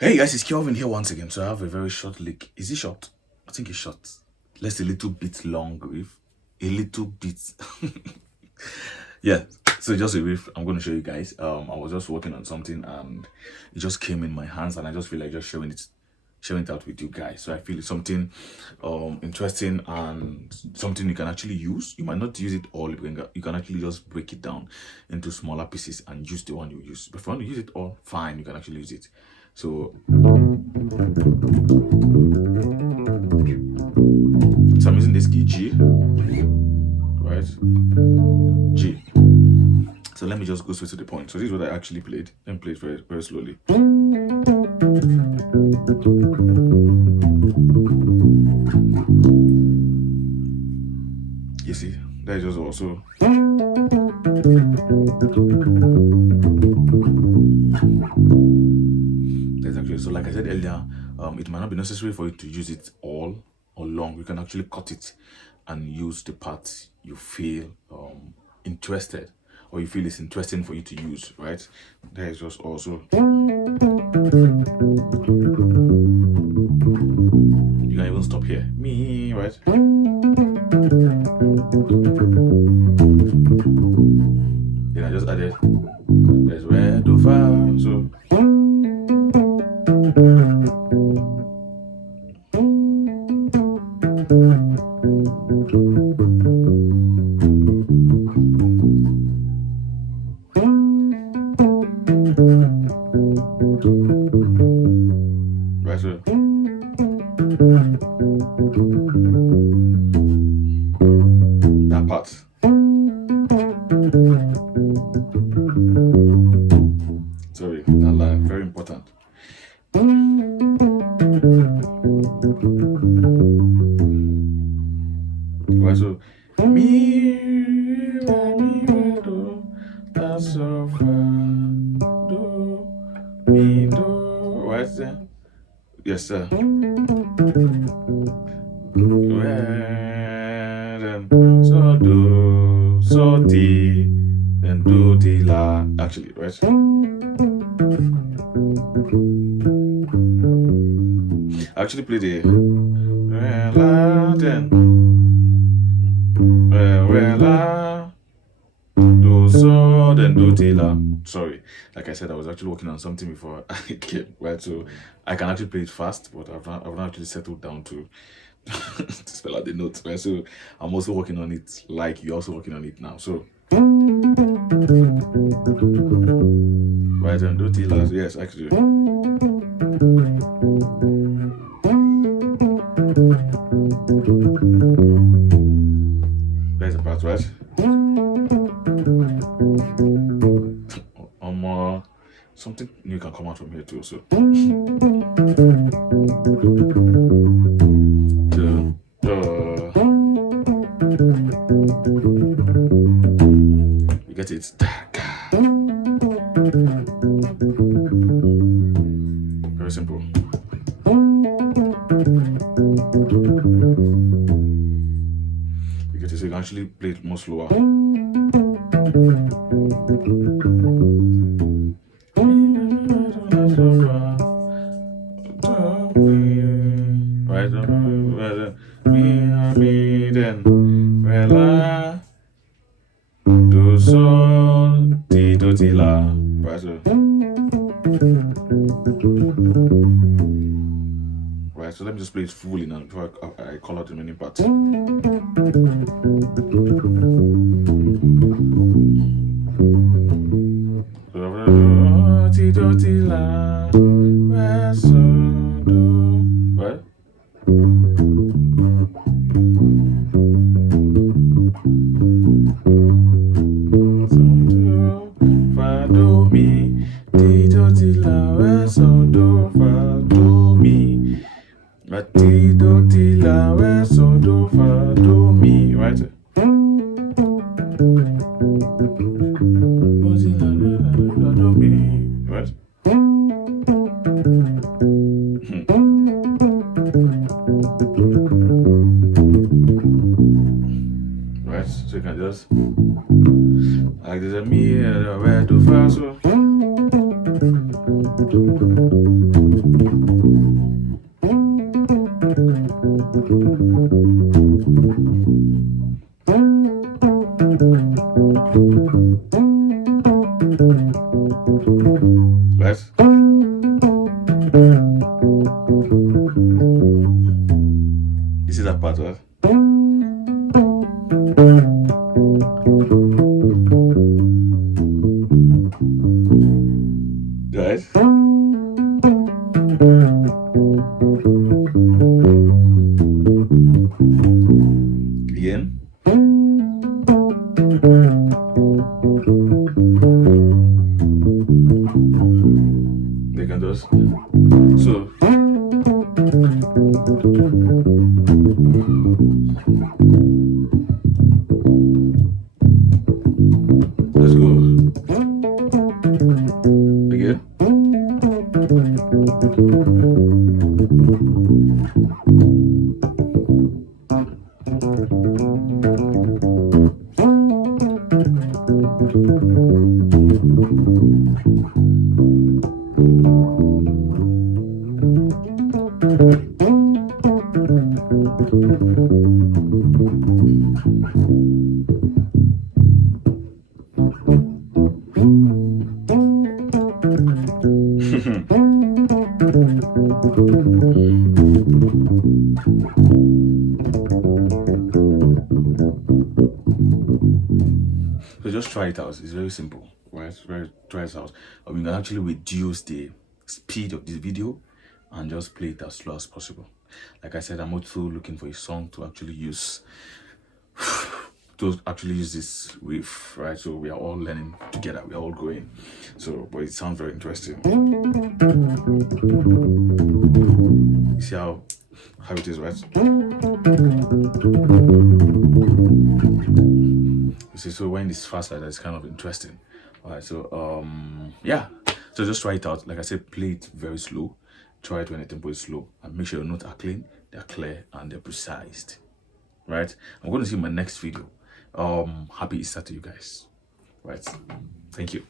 Hey guys, it's Kelvin here once again. So I have a very short lick. Is it short? I think it's short. Let's a little bit long riff. A little bit. Yeah. So just a riff. I'm going to show you guys. I was just working on something and it just came in my hands, and I just feel like just sharing it out with you guys. So I feel it's something interesting and something you can actually use. You might not use it all. You can actually just break it down into smaller pieces and use the one you use. If you want to use it all, fine, you can actually use it. So I'm using this key G, right? G. So let me just go straight to the point. So this is what I actually played. Let me play it very, very slowly. You see, that is just also. That's actually, so like I said earlier, it might not be necessary for you to use it all or long. You can actually cut it and use the parts you feel interested, or you feel it's interesting for you to use, right? That is just also. You can even stop here. Me, right? Then I just added. There's where to far. So. Right, so that part. Sorry, that line, very important. Right, so me do, that's so far, do, me do, right there. Yes, sir. So do, so di, then do di la. Actually, right? I actually play the la then la do so then do di la. Sorry, like I said, I was actually working on something before I came, right? So I can actually play it fast, but I've not actually settled down to spell out the notes, right? So I'm also working on it, like you're also working on it now. So right, and do till last, yes, actually. There's a part, right? Something new can come out from here too. So you get it. Very simple. You get it. So you can actually play it more slower. Right, me then, la, do so, di do di la, right? Right, so let me just play it fully now before I call out the remaining parts. Di do di la, right? Do mi, di do di la, re so do fa do mi, right? Di do di la, re so do fa do mi, right? Do di la, do mi, right? Right, so you can just like this, me, where to fa so. Right? You see that part, right? Right? Again. They can just so let's go again. So just try it out. It's very simple, right? Try it out. I mean, you can actually reduce the speed of this video and just play it as slow as possible. Like I said, I'm also looking for a song to actually use this riff, right? So we are all learning together, we are all growing. So, but it sounds very interesting. You see how it is, right? You see, so when it's fast like that, it's kind of interesting. All right, so yeah, so just try it out. Like I said, play it very slow. Try it when the tempo is slow, and make sure your notes are clean, they're clear, and they're precise. Right? I'm going to see my next video. Happy Easter to you guys. Right? Thank you.